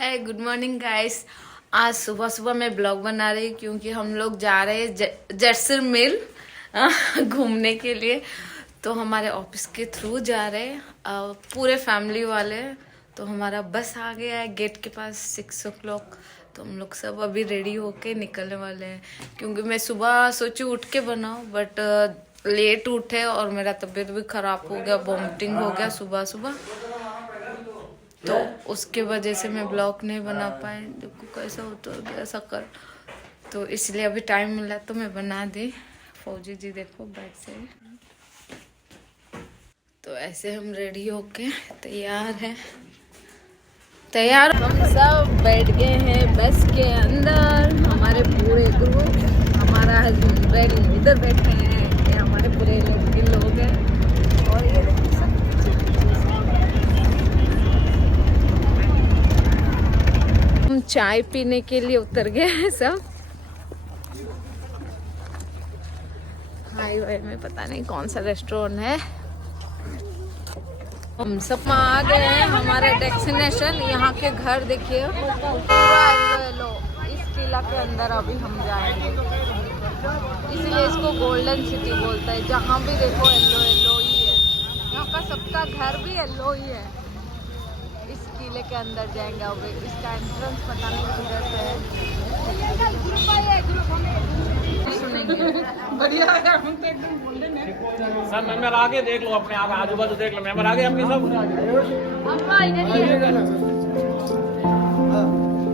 है good morning guys. आज सुबह सुबह मैं ब्लॉग बना रही हूँ क्योंकि हम लोग जा रहे हैं जैसलमेर घूमने के लिए। तो हमारे ऑफिस के थ्रू जा रहे हैं पूरे फैमिली वाले। तो हमारा बस आ गया है गेट के पास 6 o'clock। तो हम लोग सब अभी रेडी होके निकलने वाले हैं क्योंकि मैं सुबह सोची उठ के बनाऊँ बट लेट उठे और मेरा तबीयत भी खराब हो गया, वॉमिटिंग हो गया सुबह सुबह। तो उसके वजह से मैं ब्लॉग नहीं बना पाए। देखो कैसा होता है ऐसा कर। तो इसलिए अभी टाइम मिला तो मैं बना दी। फौजी जी देखो बैठ से। तो ऐसे हम रेडी होके तैयार हैं। तैयार हम सब बैठ गए हैं बस के अंदर। हमारे पूरे ग्रुप, हमारा हस्बैंड इधर बैठे हैं, ये हमारे पूरे लोग हैं। और ये हम चाय पीने के लिए उतर गए हैं सब। हाईवे में पता नहीं कौन सा रेस्टोरेंट है। हम सब आ गए हैं हमारे डेस्टिनेशन। यहाँ के घर देखिए पूरा येलो। इस किला के अंदर अभी हम जाएंगे, इसलिए इसको गोल्डन सिटी बोलता है। जहाँ भी देखो येलो येलो ही है। यहाँ का सबका घर भी येलो ही है। इस किले के अंदर जाएंगे। अब इसका एंट्रेंस पता नहीं किधर से है। बढ़िया है। हम तो एकदम गोल्डन है। सर मेंबर आगे देख लो, अपने आगे आजू बाजू देख लो। मेंबर आगे अपनी सब।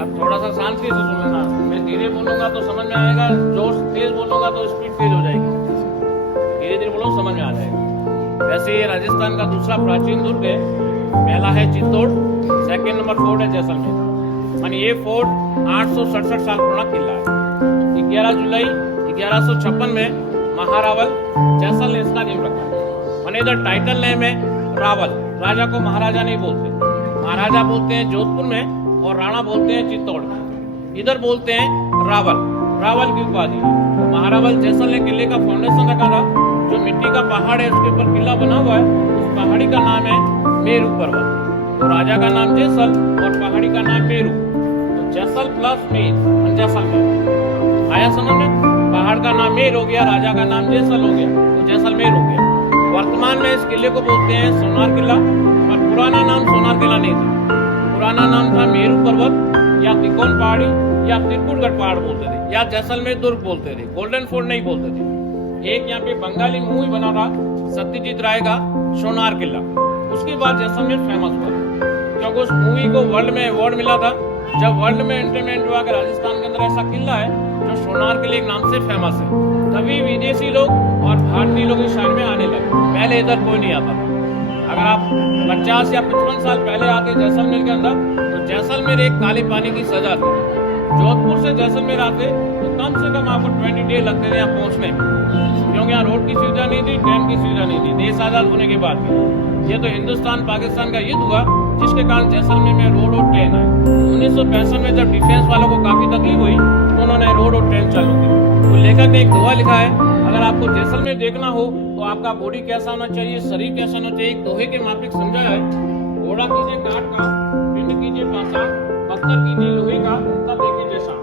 अब थोड़ा सा शांति से सुन लेना। मैं धीरे बोलूंगा तो समझ में आएगा, जोर तेज बोलूंगा तो स्पीड तेज हो जाएगी। धीरे धीरे बोलो समझ में आ जाएगा। वैसे ये राजस्थान का दूसरा प्राचीन दुर्ग है। पहला है चित्तौड़, सेकंड नंबर फोर्ट है जैसलमेर। मानी ये फोर्ट 867 साल पुराना किला है। 11 जुलाई 1156 में महारावल जैसल ने इसका नेम रखा। माने इधर टाइटल नेम है रावल। राजा को महाराजा नहीं बोलते, महाराजा बोलते हैं जोधपुर में और राणा बोलते हैं चित्तौड़ में। इधर बोलते हैं रावल। रावल की उपाधि तो महारावल जैसल ने किले का फाउंडेशन रखा था। जो मिट्टी का पहाड़ है उसके ऊपर किला बना हुआ है, उस पहाड़ी का नाम है मेरू पर्वत। तो राजा का नाम जैसल और पहाड़ी का नाम मेरू। तो जैसल प्लस मेर जैसलमेर आया समझ में। पहाड़ का नाम मेर हो गया, राजा का नाम जैसल हो गया, तो जैसलमेर हो गया। वर्तमान में इस किले को बोलते हैं सोनार किला। और पुराना नाम सोनार किला नहीं था, पुराना नाम था मेरू पर्वत या तिकोन पहाड़ी या त्रिकुटगढ़ पहाड़ बोलते थे, या जैसलमेर दुर्ग बोलते थे। गोल्डन फोर्ट नहीं बोलते थे। एक यहाँ पे बंगाली मूवी बना था सत्यजीत राय का सोनार किला। उसके बाद जैसलमेर फेमस हुआ क्योंकि उस मूवी को वर्ल्ड में अवार्ड मिला था। जब वर्ल्ड में इंटरमेंट हुआ कि राजस्थान के अंदर ऐसा किला है जो सोनार किले के नाम से फेमस है, तभी विदेशी लोग और भारतीय लोग इस शहर में आने लगे। पहले इधर कोई नहीं आता था। अगर आप 50 या 55 साल पहले आते जैसलमेर के अंदर, तो जैसलमेर एक काले पानी की सजा थी। जोधपुर से जैसलमेर आते तो कम से कम आपको 20 डे लगते थे यहाँ पहुँचने में, क्योंकि यहाँ रोड की सुविधा नहीं थी, ट्रेन की सुविधा नहीं थी। देश आजाद होने के बाद ये तो हिंदुस्तान पाकिस्तान का युद्ध हुआ, जिसके कारण जैसलमेर में रोड और ट्रेन आए। 1965 में जब डिफेंस वालों को काफी तकलीफ हुई तो उन्होंने रोड और ट्रेन चालू की। तो लेखक ने एक दोहा लिखा है, अगर आपको जैसलमेर देखना हो तो आपका बॉडी कैसा होना चाहिए, शरीर कैसा होना चाहिए, एक दोहे के माफिक समझाया है। घोड़ा कीजिए काठ का, पिंड कीजिए पाषाण, पत्थर कीजिए लोहे का, तब देखिए जैसा।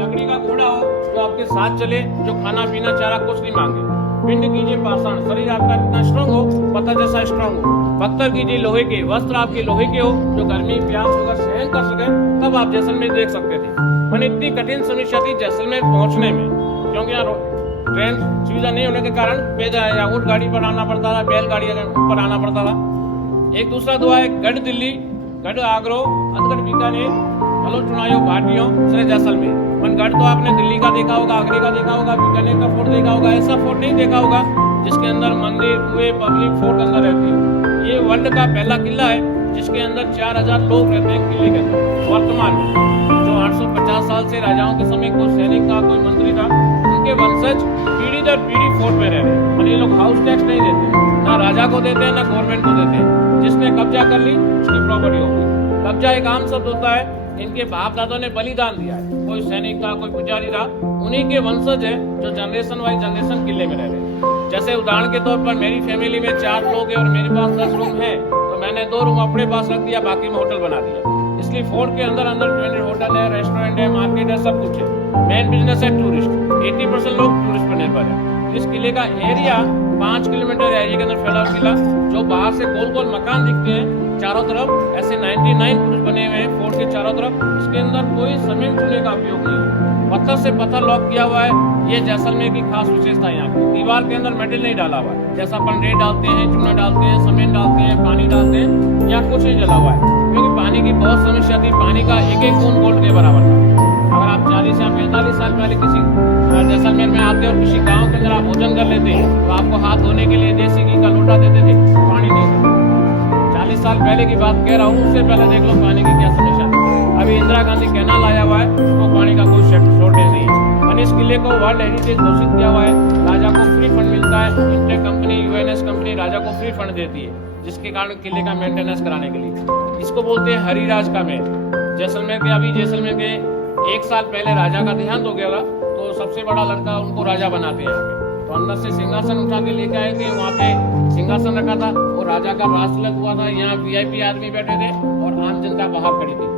लकड़ी का घोड़ा हो जो आपके साथ चले, जो खाना पीना चारा कुछ नहीं मांगे। पिंड कीजिए पाषाण, शरीर आपका इतना स्ट्रांग हो, पत्थर जैसा स्ट्रांग हो। पत्थर कीजिए लोहे के, वस्त्र आपके लोहे के हो, जो गर्मी प्यास अगर सहन कर सके, तब आप जैसलमेर देख सकते थे। मैंने इतनी कठिन समस्या थी जैसलमेर पहुंचने में, क्योंकि यहाँ ट्रेन सुविधा नहीं होने के कारण पैदल या ऊँट गाड़ी पर आना पड़ता था, बैलगाड़ी पर आना पड़ता था। एक दूसरा दुआ है, गढ़ दिल्ली, गढ़ आगरो, अनगढ़ बीकानेर, भलो चुनायो भाटियों से जैसलमेर। मन गढ़ तो आपने दिल्ली का देखा होगा, आगरे का देखा होगा, बीकानेर का फोर्ट देखा होगा। ऐसा फोर्ट नहीं देखा होगा जिसके अंदर मंदिर हुए पब्लिक फोर्ट अंदर रहती है। ये वर्ल्ड का पहला किला है जिसके अंदर 4000 लोग रहते हैं किले के अंदर। वर्तमान में जो 850 साल से राजाओं के समय कोई सैनिक था, कोई मंत्री था, उनके वंशज पीढ़ी दर पीढ़ी फोर्ट में रह रहे हैं। ये लोग हाउस टैक्स नहीं देते, ना राजा को देते हैं ना गवर्नमेंट को देते हैं। जिसने कब्जा कर ली उसकी प्रॉपर्टी होगी। कब्जा एक आम शब्द होता है। इनके बाप दादों ने बलिदान दिया है, कोई सैनिक था, कोई पुजारी था, उन्हीं के वंशज है जो जनरेशन वाइज जनरेशन किले में रह रहे हैं। जैसे उदाहरण के तौर पर मेरी फैमिली में 4 लोग हैं और मेरे पास 10 रूम है, तो मैंने 2 रूम अपने पास रख दिया, बाकी में होटल बना दिया। इसलिए फोर्ट के अंदर 20 होटल है, रेस्टोरेंट है, मार्केट है, सब कुछ है। मेन बिजनेस है टूरिस्ट, 80% लोग टूरिस्ट पर निर्भर है। इस किले का एरिया 5 किलोमीटर एरिया के अंदर फैला हुआ किला, जो बाहर से गोल गोल मकान दिखते हैं चारों तरफ, ऐसे 99 पुरुष बने हुए हैं फोर्ट के चारों तरफ। इसके अंदर कोई सीमेंट चूने का उपयोग नहीं है, पत्थर से पत्थर लॉक किया हुआ है। ये जैसलमेर की खास विशेषता है। यहाँ की दीवार के अंदर मेटल नहीं डाला हुआ है, जैसा अपन रेत डालते हैं, चूना डालते हैं, सीमेंट डालते हैं, पानी डालते हैं, यहाँ कुछ नहीं डला हुआ है, क्योंकि पानी की बहुत समस्या थी। पानी का एक एक बूंद गोल्ड के बराबर था। अगर आप 40 या 45 साल पहले किसी जैसलमेर में आते और किसी गांव के अंदर आप भोजन कर लेते तो आपको हाथ धोने के लिए देसी घी का लोटा देते थे, पानी नहीं था। 40 साल पहले की बात कह रहा हूँ, उससे पहले देख लो पानी की क्या समस्या थी। अभी इंदिरा गांधी कैनाल आया हुआ है, तो पानी का कोई शॉर्टेज नहीं है। और इस किले को वर्ल्ड हेरिटेज घोषित किया हुआ है। राजा को फ्री फंड मिलता है, इंटेक कंपनी, यूएनएस कंपनी राजा को फ्री फंड देती है, जिसके कारण किले का मेंटेनेंस कराने के लिए। इसको बोलते हैं हरिराज का महल। जैसलमेर के 1 साल पहले राजा का देहांत हो गया था, तो सबसे बड़ा लड़का उनको राजा बनाते हैं। तो अंदर से सिंहासन उठा के लेके आए थे, वहाँ पे सिंहासन रखा था, वो राजा का राज तिलक हुआ था। यहाँ वीआईपी आदमी बैठे थे और आम जनता बाहर खड़ी थी।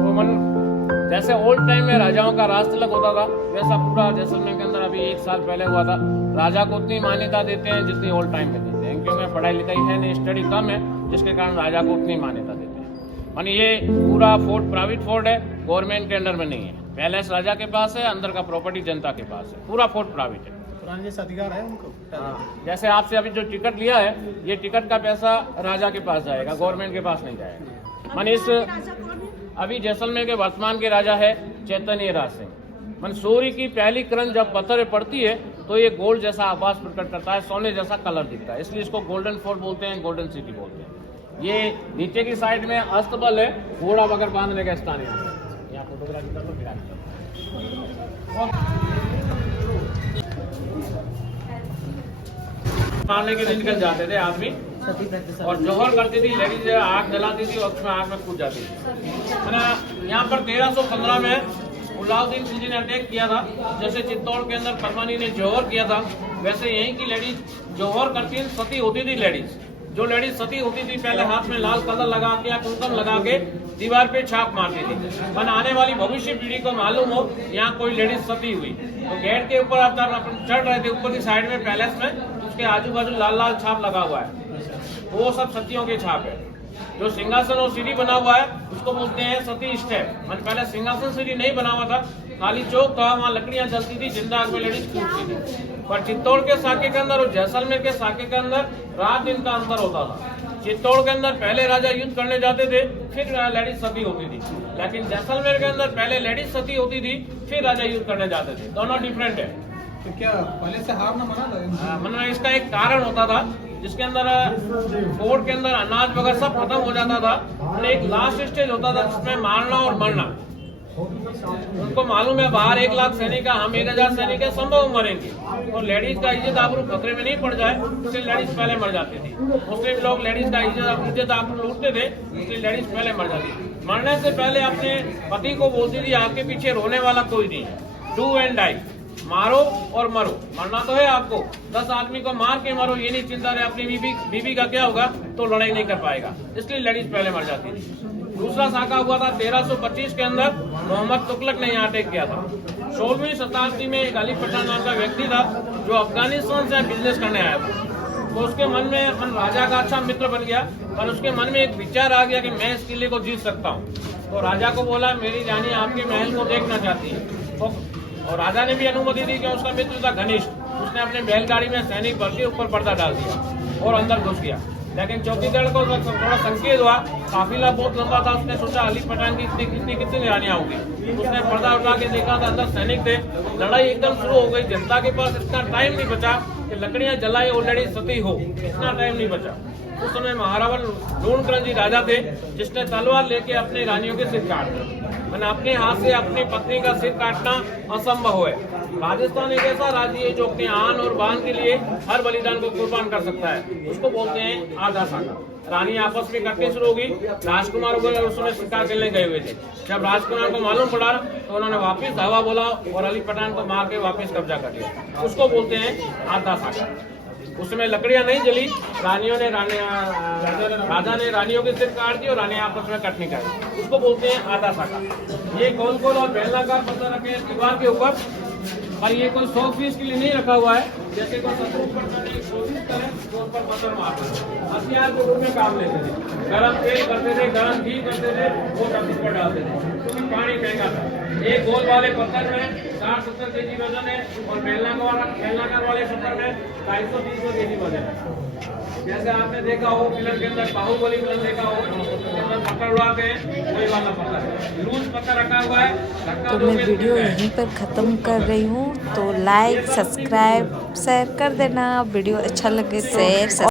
तो जैसे ओल्ड टाइम में राजाओं का राज तिलक होता था, वैसा पूरा जैसलमेर के अंदर अभी 1 साल पहले हुआ था। राजा को उतनी मान्यता देते हैं जितनी ओल्ड टाइम में देते हैं, क्योंकि पढ़ाई लिखाई है नहीं, स्टडी कम है, जिसके कारण राजा को उतनी मान्यता देते हैं। मानी ये पूरा फोर्ट प्राइवेट फोर्ट है, गवर्नमेंट के अंडर में नहीं है। पैलेस राजा के पास है, अंदर का प्रॉपर्टी जनता के पास है, पूरा फोर्ट प्राइवेट है। जैसा अधिकार है उनको। जैसे आपसे अभी जो टिकट लिया है, ये टिकट का पैसा राजा के पास जाएगा, गवर्नमेंट के पास नहीं जाएगा। मानी इस अभी जैसलमेर के वर्तमान के राजा है चैतन्य राज सिंह। मन सूर्य की पहली किरण जब पत्थर में पड़ती है तो ये गोल्ड जैसा आभास प्रकट करता है, सोने जैसा कलर दिखता है, इसलिए इसको गोल्डन फोर्ट बोलते हैं, गोल्डन सिटी बोलते हैं। ये नीचे की साइड में अस्तबल है, घोड़ा वगैरह बांधने का स्थान है। यहाँ फोटोग्राफी कर लो, मारने के लिए निकल जाते थे आदमी, और जोहर करती थी लेडीज, आग जलाती थी और उसमें आग में कूद जाती थी। यहाँ पर 1315 में अलाउद्दीन खिलजी ने अटैक किया था। जैसे चित्तौड़ के अंदर परमानी ने जोहर किया था, वैसे यहीं की लेडीज जोहर करती थी, सती होती थी लेडीज। जो लेडीज सती होती थी, पहले हाथ में लाल कलर लगा के या कुमकुम लगा के दीवार पे छाप मारती थी। पर आने वाली भविष्य पीढ़ी को मालूम हो यहाँ कोई लेडीज सती हुई, तो गेट के ऊपर आप चढ़ रहे थे, ऊपर की साइड में पैलेस में, उसके आजू बाजू लाल लाल छाप लगा हुआ है, वो सब सतियों के छाप है। जो सिंहासन और सीढ़ी बना हुआ है उसको बोलते हैं सती स्टेप। पहले सिंहासन सीढ़ी नहीं बना हुआ था, खाली चौक था, वहाँ लकड़ियां जलती थी, जिंदा आग में लेडीज कूदती थी। पर चित्तौड़ के साके के अंदर और जैसलमेर के साके के अंदर रात दिन का अंतर होता था। चित्तौड़ के अंदर पहले राजा युद्ध करने जाते थे, फिर लेडीज सती होती थी, लेकिन जैसलमेर के अंदर पहले लेडीज सती होती थी, फिर राजा युद्ध करने जाते थे। दोनों डिफरेंट है। तो क्या पहले से हार ना मना इसका एक कारण होता था, जिसके अंदर फोर्ट के अंदर अनाज वगैरह सब खत्म हो जाता था, और एक लास्ट स्टेज होता था जिसमें मारना और मरना। उनको मालूम है बाहर 1 लाख सैनिक है, हम 1000 सैनिक है, संभव मरेंगे, तो लेडीज का इज्जत आबरू खतरे में नहीं पड़ जाए, इसलिए लेडीज पहले मर जाती थी। मुस्लिम लोग लेडीज का इज्जत आबरू लूटते थे, इसलिए लेडीज पहले मर जाती थी। मरने से पहले अपने पति को बोलती थी आपके पीछे रोने वाला कोई नहीं, डू एंड डाई, मारो और मरो। मरना तो है आपको, 10 आदमी को मार के मरो, ये नहीं चिंता रहे अपनी बीबी का क्या होगा, तो लड़ाई नहीं कर पाएगा, इसलिए लेडीज पहले मर जाती थी। दूसरा साका हुआ था 1325 के अंदर, मोहम्मद तुगलक ने यहाँ अटैक किया था। 16वीं शताब्दी में एक अली पठान नाम का व्यक्ति था, जो अफगानिस्तान से बिजनेस करने आया था। तो उसके मन में राजा का अच्छा मित्र बन गया, पर उसके मन में एक विचार आ गया कि मैं इस किले को जीत सकता हूँ। तो राजा को बोला मेरी रानी आपके महल को देखना चाहती है, और राजा ने भी अनुमति दी कि उसका मित्र था घनिष्ठ। उसने अपने बैलगाड़ी में सैनिक भर के ऊपर पर्दा डाल दिया और अंदर घुस गया। लेकिन चौकीदार को थोड़ा संकेत हुआ, काफिला बहुत लंबा था, उसने सोचा अली पठान की कितनी रानियां होंगी। उसने पर्दा उठा के देखा था, अंदर सैनिक थे। लड़ाई एकदम शुरू हो गई। जनता के पास इतना टाइम नहीं बचा कि लकड़ियां जलाई और लड़ी सती हो, इतना टाइम नहीं बचा। उस समय महारावण लूणकरण जी राजा थे, जिसने तलवार लेके अपनी रानियों के सिर काट दिए। मैंने अपने हाथ से अपनी पत्नी का सिर काटना असंभव है। राजस्थान एक ऐसा राज्य है जो अपने आन और बान के लिए हर बलिदान को कुर्बान कर सकता है, उसको बोलते हैं आधा साका। रानी आपस में कटनी शुरू होगी। राजकुमार वगैरह उस समय शिकार खेलने गए हुए थे। जब राजकुमार को मालूम पड़ा तो उन्होंने वापिस धावा बोला और अली पठान को मार के वापिस कब्जा कर लिया, उसको बोलते हैं आधा साका। उसमें लकड़ियां नहीं जली, राजा ने रानियों के सिर काट दी और रानियां आपस में कट नहीं काटी। उसको बोलते हैं आधा साका। ये गोल गोल और बेलनाकार पत्थर रखे हैं दीवार के ऊपर, और ये कोई 100 पीस के लिए नहीं रखा हुआ है। जैसे कोई शत्रु करने की कोशिश करे तो उस पर पत्थर मारते थे, हथियार के रूप में काम लेते थे। गरम तेल करते थे, गरम घी करते थे, वो सब पर डालते थे, उसमें पानी फेंका था। एक गोल वाले पत्थर में 60-70 केजी वजन है, और बेलनाकार वाले पत्थर में 250-300 केजी वजन है। जैसे आपने देखा हो फिल्म के अंदर, बाहुबली फिल्म देखा हो, उसके अंदर पत्थर उड़ाते हैं, वही वाला पत्थर है। लूज पत्थर रखा हुआ है। तो मैं वीडियो यहीं पर ख़त्म कर रही हूँ। तो लाइक, सब्सक्राइब, शेयर कर देना। वीडियो अच्छा लगे तो शेयर